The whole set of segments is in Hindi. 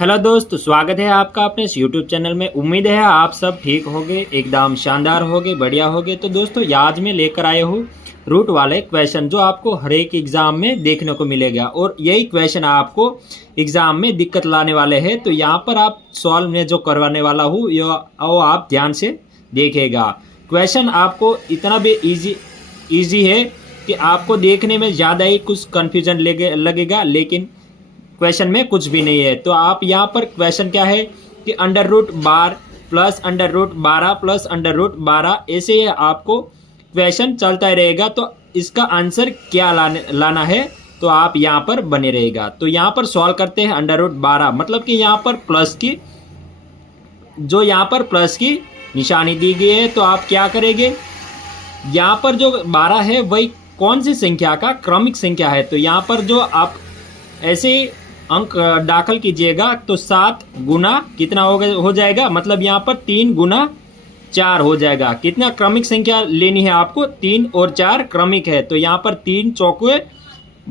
हेलो दोस्त, स्वागत है आपका अपने इस यूट्यूब चैनल में। उम्मीद है आप सब ठीक होगे, एकदम शानदार होगे, बढ़िया होगे। तो दोस्तों आज मैं लेकर आया हूँ रूट वाले क्वेश्चन जो आपको हर एक एग्ज़ाम में देखने को मिलेगा और यही क्वेश्चन आपको एग्ज़ाम में दिक्कत लाने वाले हैं। तो यहाँ पर आप सॉल्व में जो करवाने वाला हूँ वो आप ध्यान से देखेगा। क्वेश्चन आपको इतना भी ईजी है कि आपको देखने में ज़्यादा ही कुछ कन्फ्यूजन लगेगा, लेकिन क्वेश्चन में कुछ भी नहीं है। तो आप यहाँ पर क्वेश्चन क्या है कि under root bar plus under root 12 plus under root 12, ऐसे ही आपको क्वेश्चन चलता ही रहेगा। तो इसका आंसर क्या लाना है तो आप यहाँ पर बने रहेगा। तो यहाँ पर सॉल्व करते हैं अंडर रूट 12, मतलब कि यहाँ पर प्लस की यहाँ पर प्लस की निशानी दी गई है। तो आप क्या करेंगे, यहाँ पर जो 12 है वही कौन सी संख्या का क्रमिक संख्या है। तो यहाँ पर जो आप ऐसे अंक दाखिल कीजिएगा तो 7 गुना कितना हो जाएगा, मतलब यहाँ पर 3 गुना 4 हो जाएगा। कितना क्रमिक संख्या लेनी है आपको, 3 और 4 क्रमिक है। तो यहाँ पर 3 चौके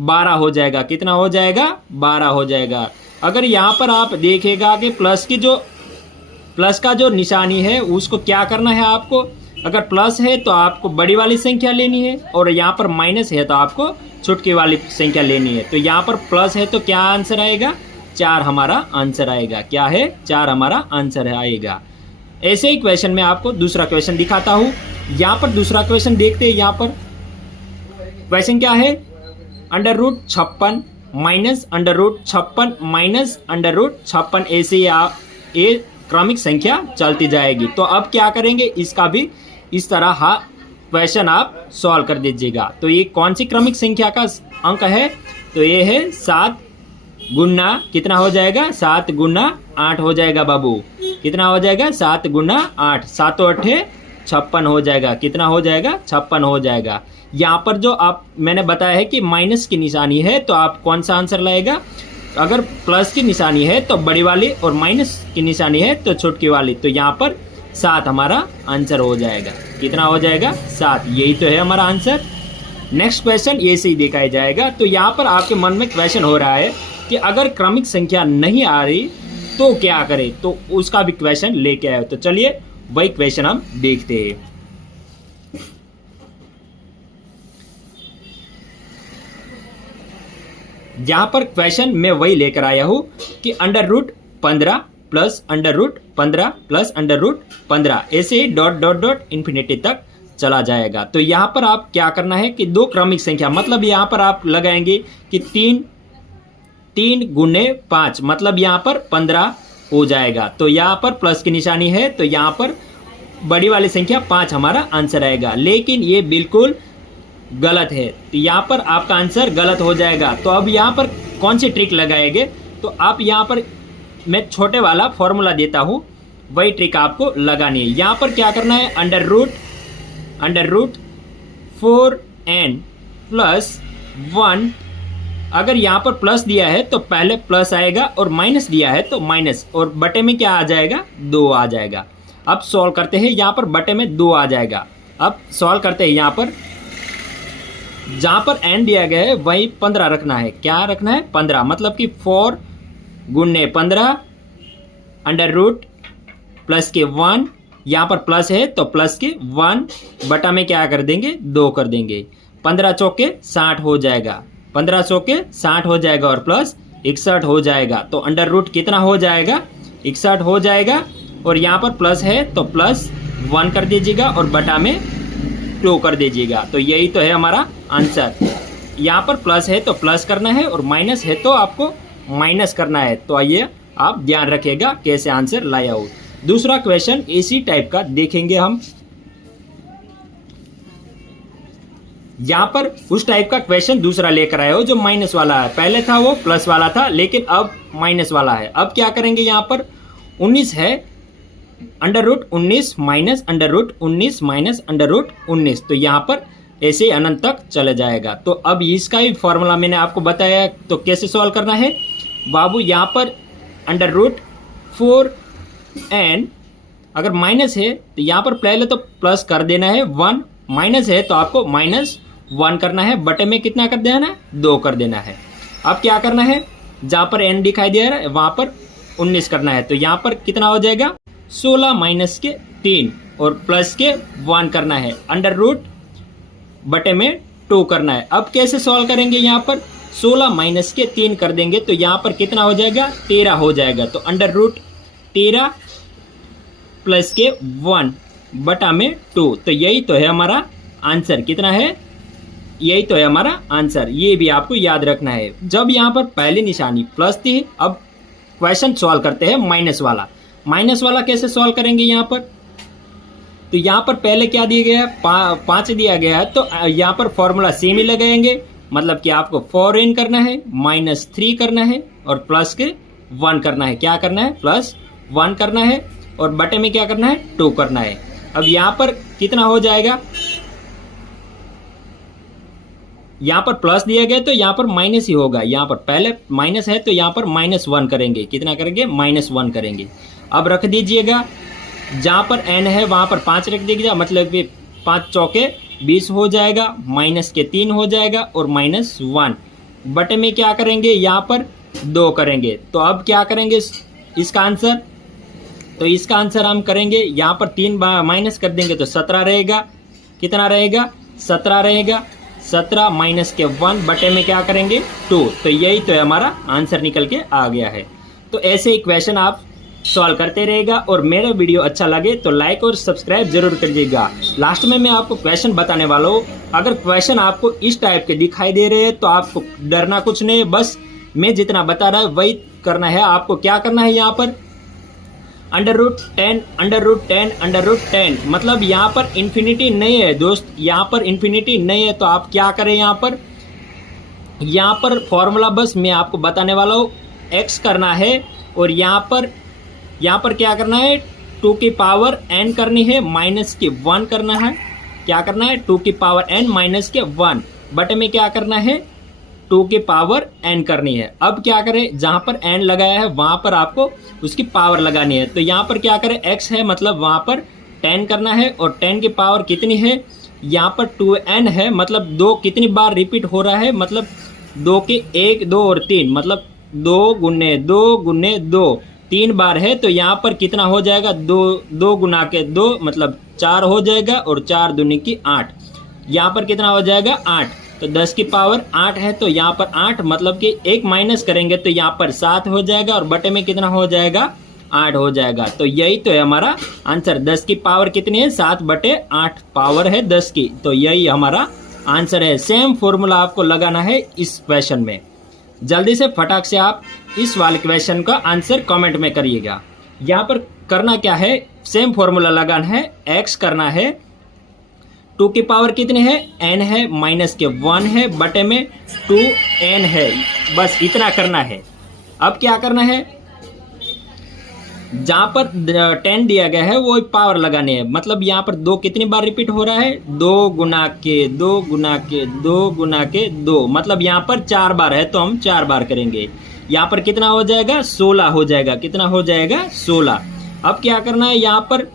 12 हो जाएगा। कितना हो जाएगा, 12 हो जाएगा। अगर यहाँ पर आप देखेगा कि प्लस का जो निशानी है उसको क्या करना है आपको, अगर प्लस है तो आपको बड़ी वाली संख्या लेनी है और यहाँ पर माइनस है तो आपको छोटी वाली संख्या लेनी है। तो यहाँ पर प्लस है तो क्या आंसर आएगा, 4 हमारा आंसर आएगा। क्या है, 4 हमारा आंसर आएगा। ऐसे ही क्वेश्चन में आपको दूसरा क्वेश्चन दिखाता हूँ। यहाँ पर दूसरा क्वेश्चन देखते हैं। यहाँ पर क्वेश्चन क्या है, under root 56 minus under root 56 minus under root 56, ऐसे ही आप ये क्रमिक संख्या चलती जाएगी। तो अब क्या करेंगे, इसका भी इस तरह क्वेश्चन आप सॉल्व कर दीजिएगा। तो ये कौन सी क्रमिक संख्या का अंक है, तो ये है 7 गुना कितना हो जाएगा, 7 गुना 8 हो जाएगा बाबू। कितना हो जाएगा, 7 गुना 8, 7 8 56 हो जाएगा। कितना हो जाएगा, 56 हो जाएगा। यहाँ पर जो मैंने बताया है कि माइनस की निशानी है तो आप कौन सा आंसर लाएगा, अगर प्लस की निशानी है तो बड़ी वाली और माइनस की निशानी है तो छोटी वाली। तो यहाँ पर 7 हमारा आंसर हो जाएगा। कितना हो जाएगा, 7। यही तो है हमारा आंसर। नेक्स्ट क्वेश्चन ये से ही दिखाया जाएगा। तो यहाँ पर आपके मन में क्वेश्चन हो रहा है कि अगर क्रमिक संख्या नहीं आ रही तो क्या करें, तो उसका भी क्वेश्चन लेके आए। तो चलिए वही क्वेश्चन हम देखते हैं। यहाँ पर क्वेश्चन मैं वही लेकर आया हूँ कि under root 15 plus under root 15 plus under root 15, ऐसे ही डॉट डॉट डॉट इन्फिनिटी तक चला जाएगा। तो यहाँ पर आप क्या करना है कि दो क्रमिक संख्या, मतलब यहाँ पर आप लगाएंगे कि 3 गुने 5, मतलब यहाँ पर 15 हो जाएगा। तो यहाँ पर प्लस की निशानी है तो यहाँ पर बड़ी वाली संख्या 5 हमारा आंसर आएगा, लेकिन ये बिल्कुल गलत है। तो यहाँ पर आपका आंसर गलत हो जाएगा। तो अब यहाँ पर कौन सी ट्रिक लगाएंगे, तो आप यहाँ पर मैं छोटे वाला फॉर्मूला देता हूँ, वही ट्रिक आपको लगानी है। यहाँ पर क्या करना है, अंडर रूट 4n प्लस 1, अगर यहाँ पर प्लस दिया है तो पहले प्लस आएगा और माइनस दिया है तो माइनस, और बटे में क्या आ जाएगा, 2 आ जाएगा। अब सॉल्व करते हैं, यहाँ पर बटे में 2 आ जाएगा। अब सॉल्व करते हैं, यहाँ पर जहाँ पर n दिया गया है वही 15 रखना है। क्या रखना है, 15, मतलब कि 4 गुने 15 अंडर रूट प्लस के 1, यहाँ पर प्लस है तो प्लस के 1 बटा में क्या कर देंगे, 2 कर देंगे। 15 चौके 60 हो जाएगा, 15 चौके 60 हो जाएगा और प्लस 61 हो जाएगा। तो अंडर रूट कितना हो जाएगा, 61 हो जाएगा। और यहाँ पर प्लस है तो प्लस 1 कर दीजिएगा और बटा में 2 कर दीजिएगा। तो यही तो है हमारा आंसर। यहाँ पर प्लस है तो प्लस करना है और माइनस है तो आपको माइनस करना है। तो आइए आप ध्यान रखिएगा कैसे आंसर लाया हो। दूसरा क्वेश्चन इसी टाइप का देखेंगे हम। यहाँ पर उस टाइप का क्वेश्चन दूसरा लेकर आए हो जो माइनस वाला है। पहले था वो प्लस वाला था, लेकिन अब माइनस वाला है। अब क्या करेंगे, यहाँ पर 19 है, under root 19 minus under root 19 minus under root 19, तो यहाँ पर ऐसे अनंत तक चले जाएगा। तो अब इसका ही फॉर्मूला मैंने आपको बताया, तो कैसे सॉल्व करना है बाबू। यहाँ पर अंडर रूट 4n अगर माइनस है तो यहाँ पर पहले तो प्लस कर देना है 1, माइनस है तो आपको -1 करना है, बटे में कितना कर देना है, 2 कर देना है। अब क्या करना है, जहाँ पर n दिखाई दे रहा है वहाँ पर 19 करना है। तो यहाँ पर कितना हो जाएगा 16 माइनस के 3 और प्लस के 1 करना है, अंडर रूट बटे में 2 करना है। अब कैसे सॉल्व करेंगे, यहाँ पर 16 माइनस के 3 कर देंगे तो यहाँ पर कितना हो जाएगा 13 हो जाएगा। तो अंडर रूट 13 प्लस के 1 बटा में 2। तो यही तो है हमारा आंसर। कितना है, यही तो है हमारा आंसर। ये भी आपको याद रखना है। जब यहाँ पर पहली निशानी प्लस थी, अब क्वेश्चन सॉल्व करते हैं माइनस वाला। माइनस वाला कैसे सॉल्व करेंगे यहाँ पर, तो यहाँ पर पहले क्या दिया गया है 5 दिया गया है, तो यहाँ पर फॉर्मूला सेम ही लगाएंगे। मतलब कि आपको 4n करना है, -3 करना है और प्लस के 1 करना है। क्या करना है, प्लस 1 करना है और बटे में क्या करना है 2 करना है। अब यहाँ पर कितना हो जाएगा, यहाँ पर प्लस दिया गया तो यहाँ पर माइनस ही होगा। यहाँ पर पहले माइनस है तो यहाँ पर -1 करेंगे। कितना करेंगे, -1 करेंगे। अब रख दीजिएगा, जहाँ पर n है वहाँ पर 5 रख दीजिएगा, मतलब कि 5 चौके 20 हो जाएगा, माइनस के 3 हो जाएगा और -1 बटे में क्या करेंगे, यहाँ पर 2 करेंगे। तो अब क्या करेंगे इसका आंसर, तो इसका आंसर हम करेंगे यहाँ पर 3 माइनस कर देंगे तो 17 रहेगा। कितना रहेगा, 17 रहेगा। 17 माइनस के 1 बटे में क्या करेंगे 2। तो यही तो है हमारा आंसर निकल के आ गया है। तो ऐसे ही क्वेश्चन आप सॉल्व करते रहेगा। और मेरा वीडियो अच्छा लगे तो लाइक और सब्सक्राइब जरूर करिएगा। लास्ट में मैं आपको क्वेश्चन बताने वाला हूँ। अगर क्वेश्चन आपको इस टाइप के दिखाई दे रहे हैं तो आपको डरना कुछ नहीं, बस मैं जितना बता रहा है वही करना है। आपको क्या करना है, यहाँ पर under root 10 under root 10 under root 10, मतलब यहाँ पर इन्फिनिटी नहीं है दोस्त, यहाँ पर इन्फिनिटी नहीं है। तो आप क्या करें, यहाँ पर फॉर्मूला बस मैं आपको बताने वाला हूँ। x करना है और यहाँ पर क्या करना है 2 की पावर n करनी है, माइनस के 1 करना है। क्या करना है 2 की पावर n माइनस के 1 बटे में क्या करना है 2 की पावर n करनी है। अब क्या करें, जहां पर n लगाया है वहां पर आपको उसकी पावर लगानी है। तो यहाँ पर क्या करें, x है मतलब वहां पर 10 करना है और 10 की पावर कितनी है, यहाँ पर 2n है, मतलब 2 कितनी बार रिपीट हो रहा है, मतलब 2 के 1 2 और 3, मतलब 2 गुने 2 गुने 2 3 बार है। तो यहाँ पर कितना हो जाएगा 2 गुना के 2 मतलब 4 हो जाएगा और 4 दूनी की 8। यहाँ पर कितना हो जाएगा 8। तो 10 की पावर 8 है तो यहाँ पर 8, मतलब कि 1 माइनस करेंगे तो यहाँ पर 7 हो जाएगा और बटे में कितना हो जाएगा 8 हो जाएगा। तो यही तो है हमारा आंसर। 10 की पावर कितनी है 7 बटे 8 पावर है 10 की। तो यही हमारा आंसर है। सेम फॉर्मूला आपको लगाना है इस क्वेश्चन में। जल्दी से फटाक से आप इस वाले क्वेश्चन का आंसर कमेंट में करिएगा। यहाँ पर करना क्या है, सेम फॉर्मूला लगाना है। x करना है 2 की पावर कितनी है n है, माइनस के 1 है बटे में 2n है, बस इतना करना है। अब क्या करना है, जहां पर 10 दिया गया है वो पावर लगाने है। मतलब यहाँ पर 2 कितनी बार रिपीट हो रहा है 2 गुना के 2 गुना के 2 गुना के 2, मतलब यहाँ पर 4 बार है तो हम 4 बार करेंगे। यहाँ पर कितना हो जाएगा 16 हो जाएगा। कितना हो जाएगा 16। अब क्या करना है, यहाँ पर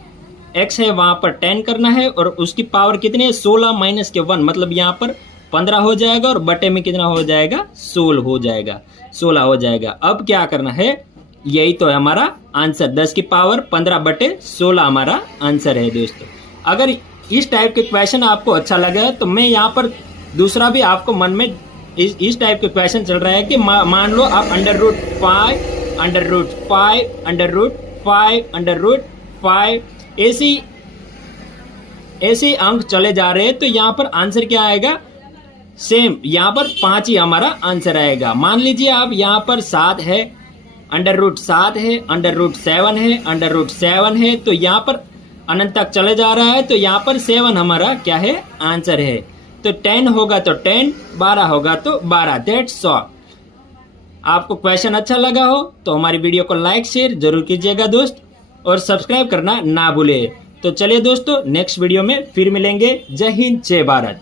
x है वहां पर 10 करना है और उसकी पावर कितनी है 16 माइनस के 1, मतलब यहाँ पर 15 हो जाएगा और बटे में कितना हो जाएगा 16 हो जाएगा, 16 हो जाएगा। अब क्या करना है, यही तो है हमारा आंसर। 10 की पावर 15 बटे 16 हमारा आंसर है दोस्तों। अगर इस टाइप के क्वेश्चन आपको अच्छा लगा तो मैं यहाँ पर दूसरा भी आपको मन में इस टाइप के क्वेश्चन चल रहा है कि मान लो आप under root 5 under root 5 under root 5 under root 5 ऐसे अंक चले जा रहे हैं। तो यहाँ पर आंसर क्या आएगा, सेम यहाँ पर 5 ही हमारा आंसर आएगा। मान लीजिए आप यहाँ पर 7 है, अंडर रूट 7 है, अंडर रूट 7 है, अंडर रूट 7 है, तो यहाँ पर अनंत तक चले जा रहा है। तो यहाँ पर 7 हमारा क्या है आंसर है। तो 10 होगा तो 10, 12 होगा तो 12। That's all. आपको क्वेश्चन अच्छा लगा हो तो हमारी वीडियो को लाइक शेयर जरूर कीजिएगा दोस्त, और सब्सक्राइब करना ना भूले। तो चलिए दोस्तों, नेक्स्ट वीडियो में फिर मिलेंगे। जय हिंद, जय भारत।